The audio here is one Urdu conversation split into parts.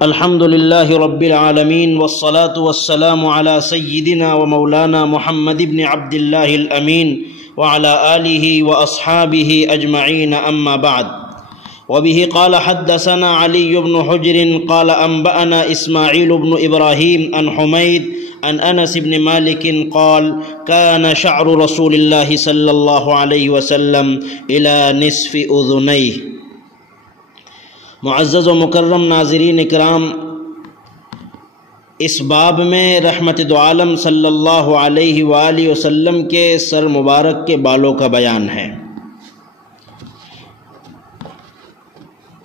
الحمد لله رب العالمين والصلاة والسلام على سيدنا ومولانا محمد بن عبد الله الأمين وعلى آله وأصحابه أجمعين أما بعد. وبه قال حدثنا علي بن حجر قال أنبأنا إسماعيل بن إبراهيم عن حميد عن أنس بن مالك قال كان شعر رسول الله صلى الله عليه وسلم إلى نصف أذنيه. معزز و مکرم ناظرین اکرام، اس باب میں رحمت دو عالم صلی اللہ علیہ وآلہ وسلم کے سر مبارک کے بالوں کا بیان ہے۔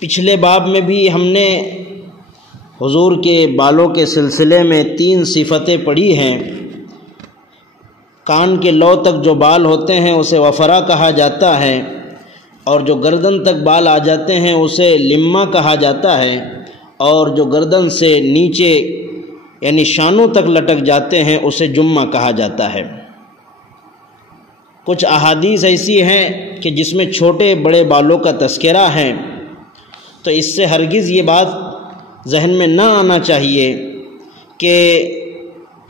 پچھلے باب میں بھی ہم نے حضور کے بالوں کے سلسلے میں 3 صفتیں پڑھی ہیں۔ کان کے لو تک جو بال ہوتے ہیں اسے وفرا کہا جاتا ہے، اور جو گردن تک بال آ جاتے ہیں اسے لما کہا جاتا ہے، اور جو گردن سے نیچے یعنی شانوں تک لٹک جاتے ہیں اسے جمہ کہا جاتا ہے۔ کچھ احادیث ایسی ہیں کہ جس میں چھوٹے بڑے بالوں کا تذکرہ ہے، تو اس سے ہرگز یہ بات ذہن میں نہ آنا چاہیے کہ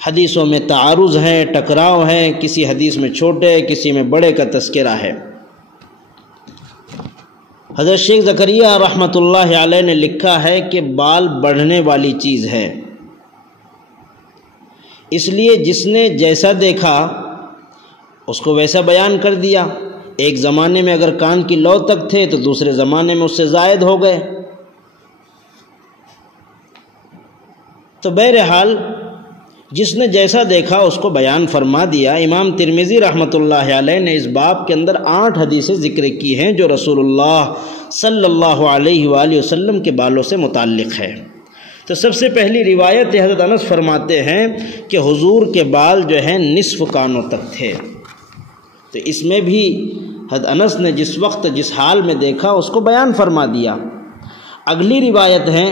حدیثوں میں تعارض ہے، ٹکراؤ ہے، کسی حدیث میں چھوٹے کسی میں بڑے کا تذکرہ ہے۔ حضرت شیخ زکریا رحمۃ اللہ علیہ نے لکھا ہے کہ بال بڑھنے والی چیز ہے، اس لیے جس نے جیسا دیکھا اس کو ویسا بیان کر دیا۔ ایک زمانے میں اگر کان کی لو تک تھے تو دوسرے زمانے میں اس سے زائد ہو گئے۔ تو بہرحال جس نے جیسا دیکھا اس کو بیان فرما دیا۔ امام ترمذی رحمۃ اللہ علیہ نے اس باب کے اندر 8 حدیثیں ذکر کی ہیں جو رسول اللہ صلی اللہ علیہ وآلہ وسلم کے بالوں سے متعلق ہے۔ تو سب سے پہلی روایت حضرت انس فرماتے ہیں کہ حضور کے بال جو ہیں نصف کانوں تک تھے۔ تو اس میں بھی حضرت انس نے جس وقت جس حال میں دیکھا اس کو بیان فرما دیا۔ اگلی روایت ہے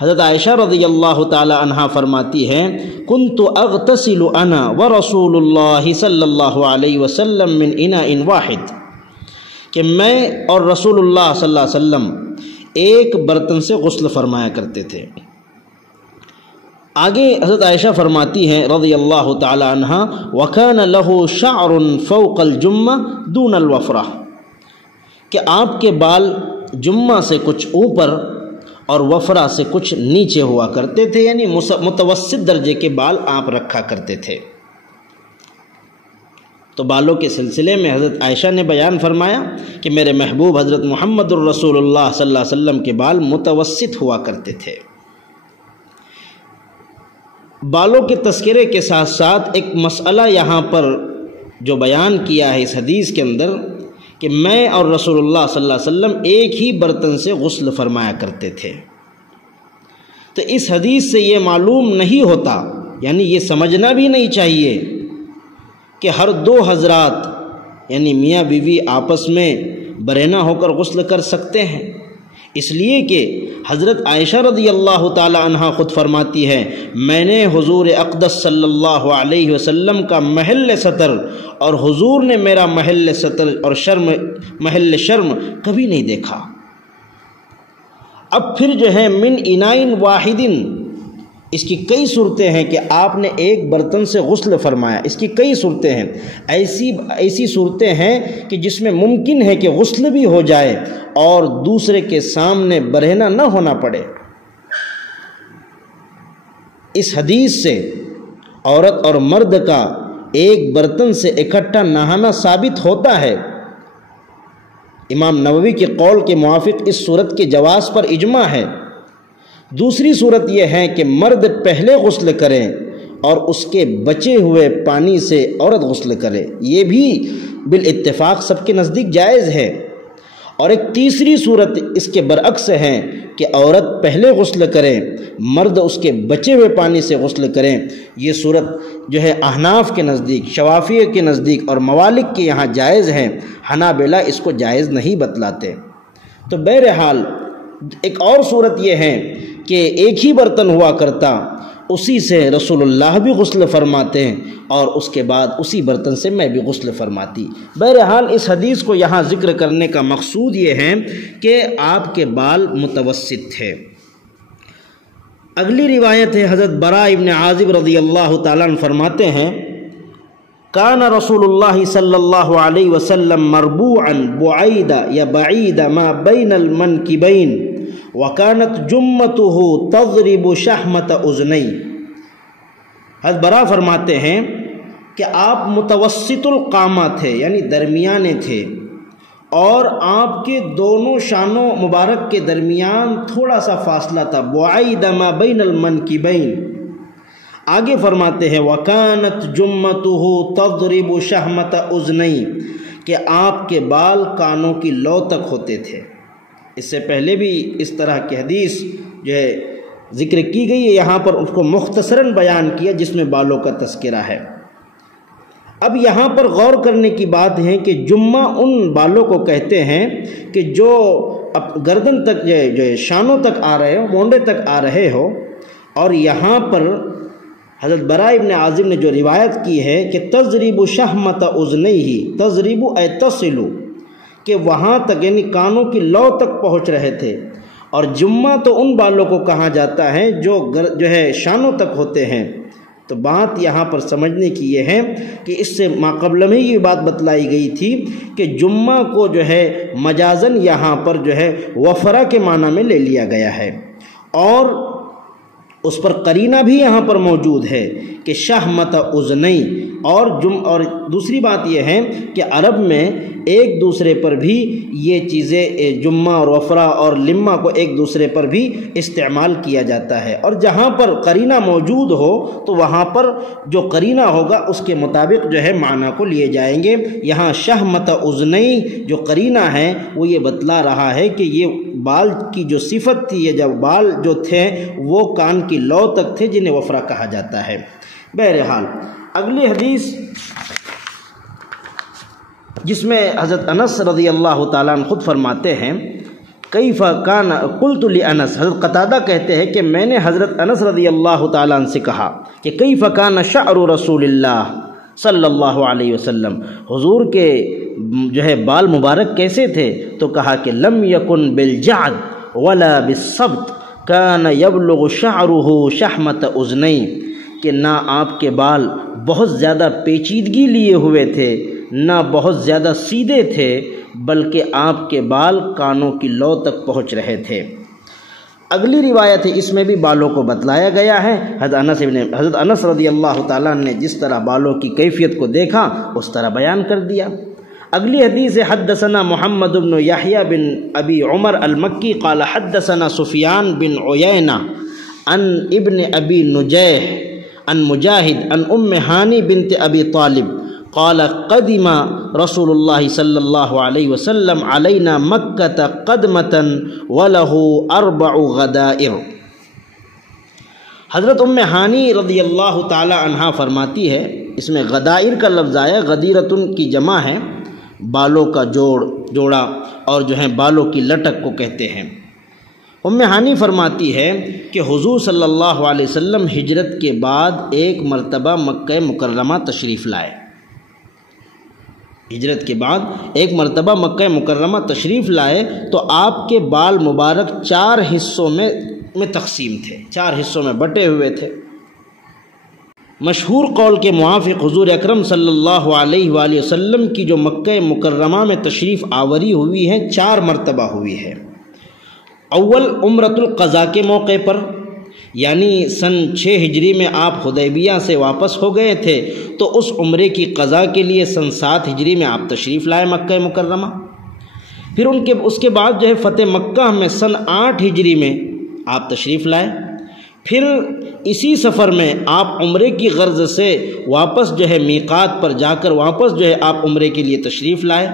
حضرت عائشہ رضی اللہ تعالی عنہا فرماتی ہے کنت اغتسل انا ورسول اللہ صلی اللہ علیہ وسلم من اناء واحد، کہ میں اور رسول اللہ صلی اللہ علیہ وسلم ایک برتن سے غسل فرمایا کرتے تھے۔ آگے حضرت عائشہ فرماتی ہیں رضی اللہ تعالی عنہا وَكَانَ لَهُ شَعْرٌ فَوْقَ الْجُمَّةِ دُونَ الْوَفْرَةِ، کہ آپ کے بال جمہ سے کچھ اوپر اور وفرا سے کچھ نیچے ہوا کرتے تھے، یعنی متوسط درجے کے بال آپ رکھا کرتے تھے۔ تو بالوں کے سلسلے میں حضرت عائشہ نے بیان فرمایا کہ میرے محبوب حضرت محمد الرسول اللہ صلی اللہ علیہ وسلم کے بال متوسط ہوا کرتے تھے۔ بالوں کے تذکرے کے ساتھ ساتھ ایک مسئلہ یہاں پر جو بیان کیا ہے اس حدیث کے اندر کہ میں اور رسول اللہ صلی اللہ علیہ وسلم ایک ہی برتن سے غسل فرمایا کرتے تھے۔ تو اس حدیث سے یہ معلوم نہیں ہوتا، یعنی یہ سمجھنا بھی نہیں چاہیے کہ ہر 2 حضرات یعنی میاں بیوی آپس میں برہنہ ہو کر غسل کر سکتے ہیں، اس لیے کہ حضرت عائشہ رضی اللہ تعالی عنہا خود فرماتی ہے میں نے حضور اقدس صلی اللہ علیہ وسلم کا محل سطر اور حضور نے میرا محل سطر اور محل شرم کبھی نہیں دیکھا۔ اب پھر جو ہے من انائن واحدن، اس کی کئی صورتیں ہیں کہ آپ نے ایک برتن سے غسل فرمایا، اس کی کئی صورتیں ہیں۔ ایسی صورتیں ہیں کہ جس میں ممکن ہے کہ غسل بھی ہو جائے اور دوسرے کے سامنے برہنہ نہ ہونا پڑے۔ اس حدیث سے عورت اور مرد کا ایک برتن سے اکٹھا نہانا ثابت ہوتا ہے۔ امام نووی کے قول کے موافق اس صورت کے جواز پر اجماع ہے۔ دوسری صورت یہ ہے کہ مرد پہلے غسل کریں اور اس کے بچے ہوئے پانی سے عورت غسل کرے، یہ بھی بالاتفاق سب کے نزدیک جائز ہے۔ اور ایک تیسری صورت اس کے برعکس ہے کہ عورت پہلے غسل کرے، مرد اس کے بچے ہوئے پانی سے غسل کریں۔ یہ صورت جو ہے احناف کے نزدیک، شوافیہ کے نزدیک اور موالک کے یہاں جائز ہے، حنابلہ اس کو جائز نہیں بتلاتے۔ تو بہرحال ایک اور صورت یہ ہے کہ ایک ہی برتن ہوا کرتا، اسی سے رسول اللہ بھی غسل فرماتے ہیں اور اس کے بعد اسی برتن سے میں بھی غسل فرماتی۔ بہرحال اس حدیث کو یہاں ذکر کرنے کا مقصود یہ ہے کہ آپ کے بال متوسط تھے۔ اگلی روایت ہے حضرت براء ابن عازب رضی اللہ تعالیٰ عنہ فرماتے ہیں کان رسول اللہ صلی اللہ علیہ وسلم مربوعا بعیدا یا بعیدا ما بین المنکبین وکانت جمته تضرب شحمت اذنی۔ حضرت براء فرماتے ہیں کہ آپ متوسط القامہ تھے، یعنی درمیانے تھے، اور آپ کے دونوں شانوں مبارک کے درمیان تھوڑا سا فاصلہ تھا، بعید ما بین المنکبین۔ آگے فرماتے ہیں وَكَانَتْ جُمَّتُهُ تَضْرِبُ شَحْمَةَ اُذْنَيْ، کہ آپ کے بال کانوں کی لو تک ہوتے تھے۔ اس سے پہلے بھی اس طرح کی حدیث جو ہے ذکر کی گئی ہے، یہاں پر اس کو مختصراً بیان کیا جس میں بالوں کا تذکرہ ہے۔ اب یہاں پر غور کرنے کی بات ہے کہ جمہ ان بالوں کو کہتے ہیں کہ جو گردن تک جو شانوں تک آ رہے ہو، مونڈے تک آ رہے ہو، اور یہاں پر حضرت براء ابن عازب نے جو روایت کی ہے کہ تضرب شحمت اذنیہ، تضرب اے تصل، کہ وہاں تک یعنی کانوں کی لو تک پہنچ رہے تھے، اور جمہ تو ان بالوں کو کہا جاتا ہے جو ہے شانوں تک ہوتے ہیں۔ تو بات یہاں پر سمجھنے کی یہ ہے کہ اس سے ماقبل میں یہ بات بتلائی گئی تھی کہ جمہ کو جو ہے مجازن یہاں پر جو ہے وفرہ کے معنی میں لے لیا گیا ہے، اور اس پر قرینہ بھی یہاں پر موجود ہے کہ شحمت اذنی، اور دوسری بات یہ ہے کہ عرب میں ایک دوسرے پر بھی یہ چیزیں جمہ اور وفرہ اور لمہ کو ایک دوسرے پر بھی استعمال کیا جاتا ہے، اور جہاں پر قرینہ موجود ہو تو وہاں پر جو قرینہ ہوگا اس کے مطابق جو ہے معنی کو لیے جائیں گے۔ یہاں شحمت اذنی جو قرینہ ہے وہ یہ بتلا رہا ہے کہ یہ بال کی جو صفت تھی، یہ جب بال جو تھے وہ کان کی لو تک تھے جنہیں وفرہ کہا جاتا ہے۔ بہرحال اگلی حدیث جس میں حضرت انس رضی اللہ تعالیٰ عنہ خود فرماتے ہیں کیف کان قلت لانس، حضرت قتادہ کہتے ہیں کہ میں نے حضرت انس رضی اللہ تعالیٰ عنہ سے کہا کہ کیف کان شعر رسول اللہ صلی اللہ علیہ وسلم، حضور کے جو ہے بال مبارک کیسے تھے؟ تو کہا کہ لم یکن بالجعد ولا بالصبت کان یبلغ شعره شحمت اذنی، کہ نہ آپ کے بال بہت زیادہ پیچیدگی لیے ہوئے تھے، نہ بہت زیادہ سیدھے تھے، بلکہ آپ کے بال کانوں کی لو تک پہنچ رہے تھے۔ اگلی روایت ہے، اس میں بھی بالوں کو بتلایا گیا ہے۔ حضرت انس رضی اللہ تعالیٰ نے جس طرح بالوں کی کیفیت کو دیکھا اس طرح بیان کر دیا۔ اگلی حدیث ہے حدثنا محمد بن یحییٰ بن ابی عمر المکی قال حدثنا سفیان بن عیینہ عن ابن ابی نجیح عن مجاہد عن ام ہانی بنت ابی طالب قال قدم رسول اللہ صلی اللہ علیہ وسلم علینا مکہ قدمۃ وله 4 غدائر۔ حضرت ام ہانی رضی اللہ تعالی عنہا فرماتی ہے، اس میں غدائر کا لفظ آیا، غدیرتن کی جمع ہے، بالوں کا جوڑا اور جو ہے بالوں کی لٹک کو کہتے ہیں۔ ام ہانی فرماتی ہے کہ حضور صلی اللہ علیہ وسلم ہجرت کے بعد ایک مرتبہ مکہ مکرمہ تشریف لائے، ہجرت کے بعد ایک مرتبہ مکہ مکرمہ تشریف لائے تو آپ کے بال مبارک 4 حصوں میں تقسیم تھے، 4 حصوں میں بٹے ہوئے تھے۔ مشہور قول کے موافق حضور اکرم صلی اللہ علیہ وآلہ وسلم کی جو مکہ مکرمہ میں تشریف آوری ہوئی ہے 4 مرتبہ ہوئی ہے۔ اول عمرۃ القضاء کے موقع پر، یعنی سن 6 ہجری میں آپ حدیبیہ سے واپس ہو گئے تھے تو اس عمرے کی قضاء کے لیے سن 7 ہجری میں آپ تشریف لائے مکہ مکرمہ۔ پھر اس کے بعد جو ہے فتح مکہ میں سن 8 ہجری میں آپ تشریف لائے۔ پھر اسی سفر میں آپ عمرے کی غرض سے واپس جو ہے میقات پر جا کر واپس جو ہے آپ عمرے کے لیے تشریف لائے۔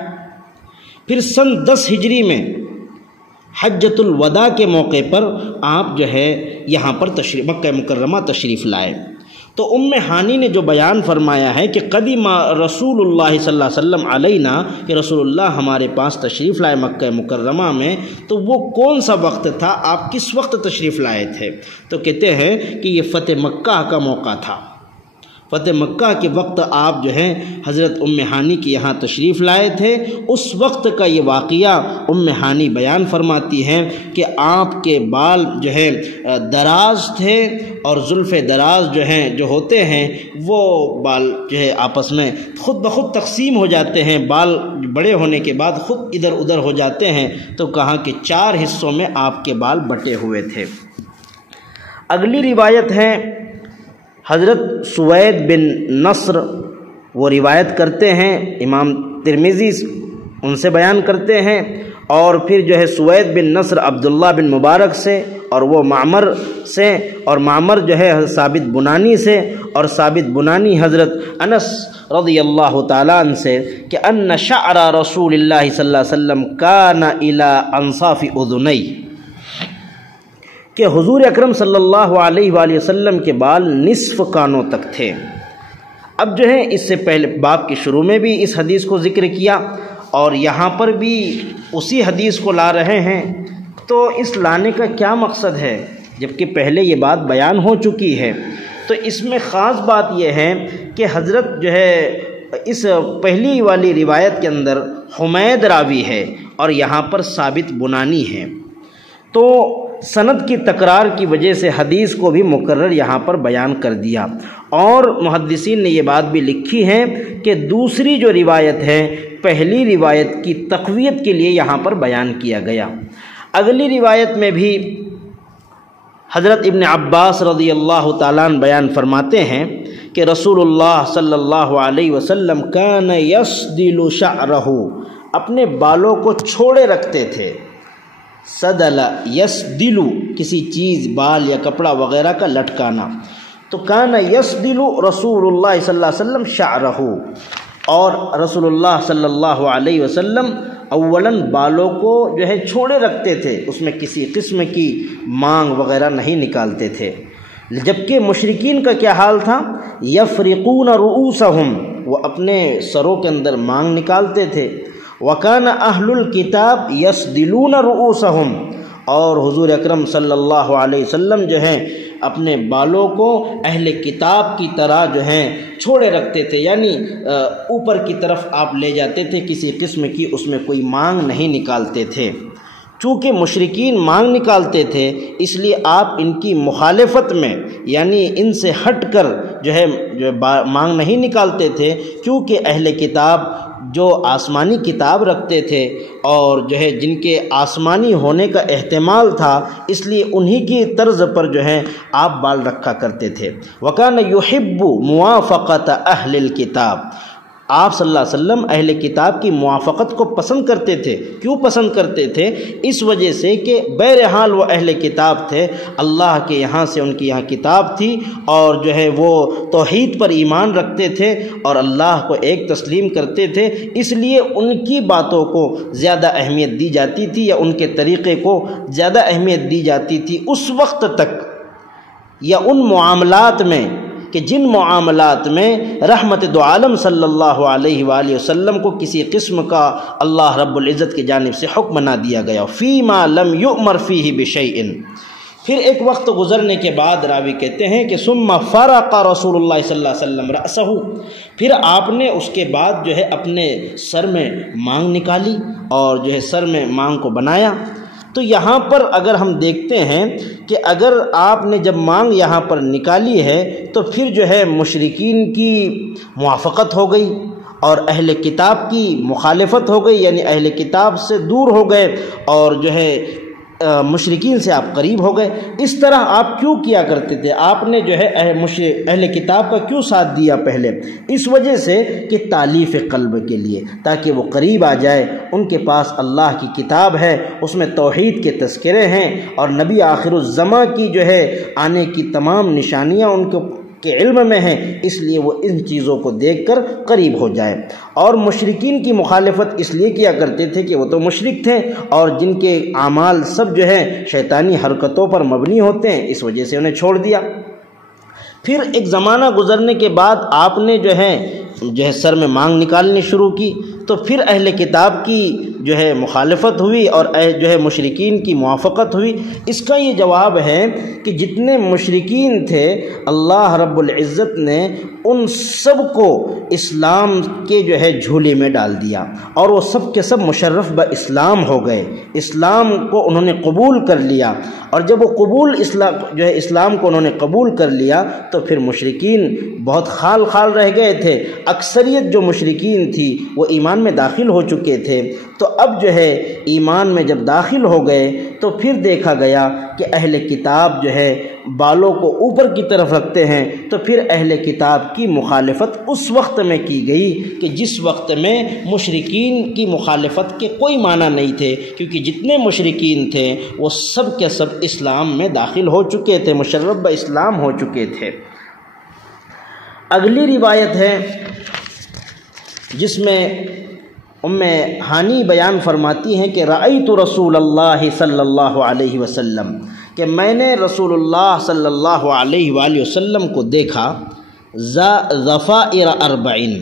پھر سن 10 ہجری میں حجۃ الوداع کے موقع پر آپ جو ہے یہاں پر مکہ مکرمہ تشریف لائے۔ تو ام ہانی نے جو بیان فرمایا ہے کہ قدیم رسول اللہ صلی اللہ علیہ وسلم علینا، کہ رسول اللہ ہمارے پاس تشریف لائے مکہ مکرمہ میں، تو وہ کون سا وقت تھا، آپ کس وقت تشریف لائے تھے؟ تو کہتے ہیں کہ یہ فتح مکہ کا موقع تھا۔ فتح مکہ کے وقت آپ جو ہیں حضرت ام ہانی کے یہاں تشریف لائے تھے۔ اس وقت کا یہ واقعہ ام ہانی بیان فرماتی ہیں کہ آپ کے بال جو ہے دراز تھے، اور زلف دراز جو ہیں جو ہوتے ہیں وہ بال جو ہے آپس میں خود بخود تقسیم ہو جاتے ہیں، بال بڑے ہونے کے بعد خود ادھر ادھر ہو جاتے ہیں، تو کہا کہ 4 حصوں میں آپ کے بال بٹے ہوئے تھے۔ اگلی روایت ہے حضرت سوید بن نصر، وہ روایت کرتے ہیں، امام ترمذی ان سے بیان کرتے ہیں، اور پھر جو ہے سوید بن نصر عبداللہ بن مبارک سے، اور وہ معمر سے، اور معمر جو ہے ثابت بنانی سے، اور ثابت بنانی حضرت انس رضی اللہ تعالیٰ عنہ سے کہ ان شعر رسول اللہ صلی اللہ علیہ وسلم کان الی انصاف اذنی، کہ حضور اکرم صلی اللہ علیہ وآلہ وسلم کے بال نصف کانوں تک تھے۔ اب جو ہے اس سے پہلے باب کے شروع میں بھی اس حدیث کو ذکر کیا، اور یہاں پر بھی اسی حدیث کو لا رہے ہیں، تو اس لانے کا کیا مقصد ہے جبکہ پہلے یہ بات بیان ہو چکی ہے؟ تو اس میں خاص بات یہ ہے کہ حضرت جو ہے اس پہلی والی روایت کے اندر حمید راوی ہے اور یہاں پر ثابت بنانی ہے، تو سند کی تکرار کی وجہ سے حدیث کو بھی مکرر یہاں پر بیان کر دیا، اور محدثین نے یہ بات بھی لکھی ہے کہ دوسری جو روایت ہے پہلی روایت کی تقویت کے لیے یہاں پر بیان کیا گیا۔ اگلی روایت میں بھی حضرت ابن عباس رضی اللہ تعالیٰ عنہ بیان فرماتے ہیں کہ رسول اللہ صلی اللہ علیہ وسلم کان یسدل شعرہ، اپنے بالوں کو چھوڑے رکھتے تھے۔ سدل یسدل کسی چیز، بال یا کپڑا وغیرہ کا لٹکانا، تو کان یسدل رسول اللہ صلی اللہ علیہ وسلم شعرہ، اور رسول اللہ صلی اللہ علیہ وسلم اولاً بالوں کو جو ہے چھوڑے رکھتے تھے، اس میں کسی قسم کی مانگ وغیرہ نہیں نکالتے تھے۔ جبکہ مشرکین کا کیا حال تھا؟ یفرقون رؤوسہم، وہ اپنے سروں کے اندر مانگ نکالتے تھے۔ وکان اہل الکتاب یسدلون رؤوسہم، اور حضور اکرم صلی اللہ علیہ وسلم جو ہیں اپنے بالوں کو اہل کتاب کی طرح جو ہیں چھوڑے رکھتے تھے، یعنی اوپر کی طرف آپ لے جاتے تھے، کسی قسم کی اس میں کوئی مانگ نہیں نکالتے تھے۔ چونکہ مشرکین مانگ نکالتے تھے اس لیے آپ ان کی مخالفت میں، یعنی ان سے ہٹ کر جو ہے مانگ نہیں نکالتے تھے، کیونکہ اہل کتاب جو آسمانی کتاب رکھتے تھے اور جو ہے جن کے آسمانی ہونے کا احتمال تھا، اس لیے انہی کی طرز پر جو ہے آپ بال رکھا کرتے تھے۔ وَكَانَ يُحِبُّ مُوَافَقَةَ أَهْلِ الْكِتَابِ، آپ صلی اللہ علیہ وسلم اہل کتاب کی موافقت کو پسند کرتے تھے۔ کیوں پسند کرتے تھے؟ اس وجہ سے کہ بہرحال وہ اہل کتاب تھے، اللہ کے یہاں سے ان کی یہاں کتاب تھی، اور جو ہے وہ توحید پر ایمان رکھتے تھے اور اللہ کو ایک تسلیم کرتے تھے، اس لیے ان کی باتوں کو زیادہ اہمیت دی جاتی تھی، یا ان کے طریقے کو زیادہ اہمیت دی جاتی تھی اس وقت تک، یا ان معاملات میں کہ جن معاملات میں رحمت دو عالم صلی اللہ علیہ وآلہ وسلم کو کسی قسم کا اللہ رب العزت کی جانب سے حکم نہ دیا گیا، فیما لم یؤمر فیہ بشیء۔ پھر ایک وقت گزرنے کے بعد راوی کہتے ہیں کہ ثم فرق رسول اللہ صلی اللہ علیہ وسلم رأسہ، پھر آپ نے اس کے بعد جو ہے اپنے سر میں مانگ نکالی اور جو ہے سر میں مانگ کو بنایا۔ تو یہاں پر اگر ہم دیکھتے ہیں کہ اگر آپ نے جب مانگ یہاں پر نکالی ہے تو پھر جو ہے مشرکین کی موافقت ہو گئی اور اہل کتاب کی مخالفت ہو گئی، یعنی اہل کتاب سے دور ہو گئے اور جو ہے مشرکین سے آپ قریب ہو گئے۔ اس طرح آپ کیوں کیا کرتے تھے؟ آپ نے جو ہے اہل کتاب کا کیوں ساتھ دیا پہلے؟ اس وجہ سے کہ تالیف قلب کے لیے، تاکہ وہ قریب آ جائے، ان کے پاس اللہ کی کتاب ہے، اس میں توحید کے تذکرے ہیں اور نبی آخر الزماں کی جو ہے آنے کی تمام نشانیاں ان کے علم میں ہیں، اس لیے وہ ان چیزوں کو دیکھ کر قریب ہو جائے۔ اور مشرکین کی مخالفت اس لیے کیا کرتے تھے کہ وہ تو مشرک تھے اور جن کے اعمال سب جو ہے شیطانی حرکتوں پر مبنی ہوتے ہیں، اس وجہ سے انہیں چھوڑ دیا۔ پھر ایک زمانہ گزرنے کے بعد آپ نے جو ہے سر میں مانگ نکالنی شروع کی، تو پھر اہل کتاب کی جو ہے مخالفت ہوئی اور جو ہے مشرکین کی موافقت ہوئی۔ اس کا یہ جواب ہے کہ جتنے مشرکین تھے اللہ رب العزت نے ان سب کو اسلام کے جو ہے جھولے میں ڈال دیا، اور وہ سب کے سب مشرف با اسلام ہو گئے، اسلام کو انہوں نے قبول کر لیا۔ اور جب وہ اسلام کو انہوں نے قبول کر لیا تو پھر مشرکین بہت خال خال رہ گئے تھے، اکثریت جو مشرکین تھی وہ ایمان میں داخل ہو چکے تھے۔ تو اب جو ہے ایمان میں جب داخل ہو گئے تو پھر دیکھا گیا کہ اہل کتاب جو ہے بالوں کو اوپر کی طرف رکھتے ہیں، تو پھر اہل کتاب کی مخالفت اس وقت میں کی گئی کہ جس وقت میں مشرکین کی مخالفت کے کوئی معنی نہیں تھے، کیونکہ جتنے مشرکین تھے وہ سب کے سب اسلام میں داخل ہو چکے تھے، مشرف با اسلام ہو چکے تھے۔ اگلی روایت ہے جس میں ہانی بیان فرماتی ہیں کہ رأیت رسول اللہ صلی اللہ علیہ وسلم، کہ میں نے رسول اللہ صلی اللہ علیہ وآلہ وسلم کو دیکھا، ضفائر اربعین،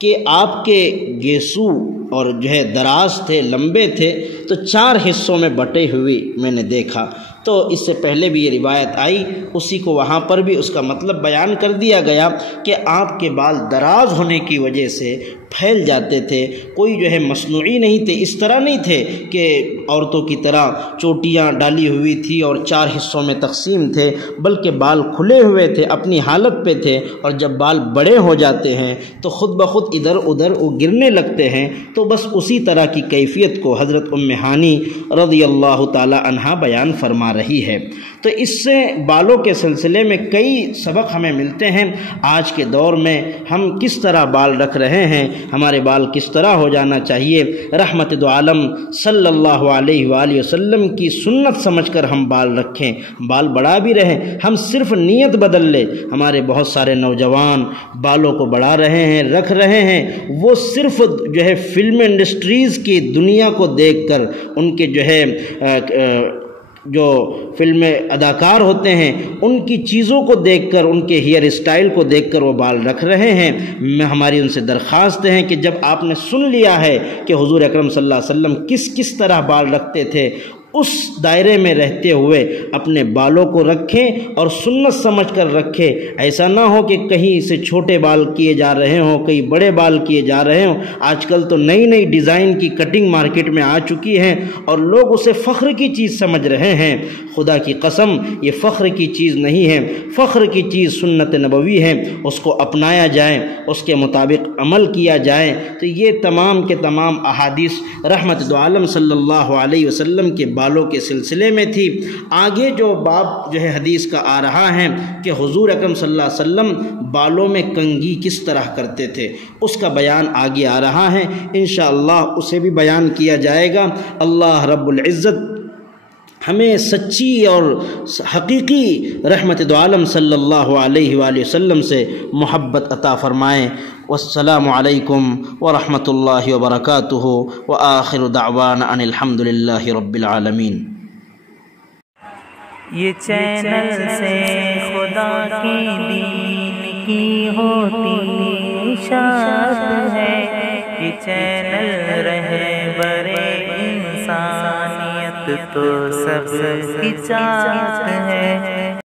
کہ آپ کے گیسو اور جو ہے دراز تھے، لمبے تھے، تو 4 حصوں میں بٹے ہوئے میں نے دیکھا۔ تو اس سے پہلے بھی یہ روایت آئی، اسی کو وہاں پر بھی اس کا مطلب بیان کر دیا گیا کہ آپ کے بال دراز ہونے کی وجہ سے پھیل جاتے تھے، کوئی جو ہے مصنوعی نہیں تھے، اس طرح نہیں تھے کہ عورتوں کی طرح چوٹیاں ڈالی ہوئی تھی اور 4 حصوں میں تقسیم تھے، بلکہ بال کھلے ہوئے تھے، اپنی حالت پہ تھے، اور جب بال بڑے ہو جاتے ہیں تو خود بخود ادھر ادھر وہ گرنے لگتے ہیں۔ تو بس اسی طرح کی کیفیت کو حضرت ہانی رضی اللہ تعالی عنہا بیان فرما رہی ہے۔ تو اس سے بالوں کے سلسلے میں کئی سبق ہمیں ملتے ہیں۔ آج کے دور میں ہم کس طرح بال رکھ رہے ہیں، ہمارے بال کس طرح ہو جانا چاہیے، رحمت دو عالم صلی اللہ علیہ وآلہ وسلم کی سنت سمجھ کر ہم بال رکھیں، بال بڑھا بھی رہیں، ہم صرف نیت بدل لیں۔ ہمارے بہت سارے نوجوان بالوں کو بڑھا رہے ہیں، رکھ رہے ہیں، وہ صرف جو ہے فلم انڈسٹریز کی دنیا کو دیکھ کر، ان کے جو ہے جو فلم اداکار ہوتے ہیں ان کی چیزوں کو دیکھ کر، ان کے ہیئر اسٹائل کو دیکھ کر وہ بال رکھ رہے ہیں۔ ہماری ان سے درخواست ہے کہ جب آپ نے سن لیا ہے کہ حضور اکرم صلی اللہ علیہ وسلم کس طرح بال رکھتے تھے، اس دائرے میں رہتے ہوئے اپنے بالوں کو رکھیں اور سنت سمجھ کر رکھیں۔ ایسا نہ ہو کہ کہیں سے چھوٹے بال کیے جا رہے ہوں، کہیں بڑے بال کیے جا رہے ہوں۔ آج کل تو نئی نئی ڈیزائن کی کٹنگ مارکیٹ میں آ چکی ہے اور لوگ اسے فخر کی چیز سمجھ رہے ہیں۔ خدا کی قسم یہ فخر کی چیز نہیں ہے، فخر کی چیز سنت نبوی ہے، اس کو اپنایا جائے، اس کے مطابق عمل کیا جائے۔ تو یہ تمام کے تمام احادیث رحمت دو عالم صلی اللہ علیہ وسلم کے بالوں کے سلسلے میں تھی۔ آگے جو باب جو ہے حدیث کا آ رہا ہے کہ حضور اکرم صلی اللہ علیہ وسلم بالوں میں کنگھی کس طرح کرتے تھے، اس کا بیان آگے آ رہا ہے، انشاءاللہ اسے بھی بیان کیا جائے گا۔ اللہ رب العزت ہمیں سچی اور حقیقی رحمت دو عالم صلی اللہ علیہ وآلہ وسلم سے محبت عطا فرمائیں۔ والسلام علیکم ورحمۃ اللہ وبرکاتہ، وآخر دعوانا ان الحمد للہ رب العالمین۔ یہ چینل سے خدا کی دین کی ہوتی اشاعت ہے، یہ چینل رہبر انسانیت تو سب کی چاہت ہے۔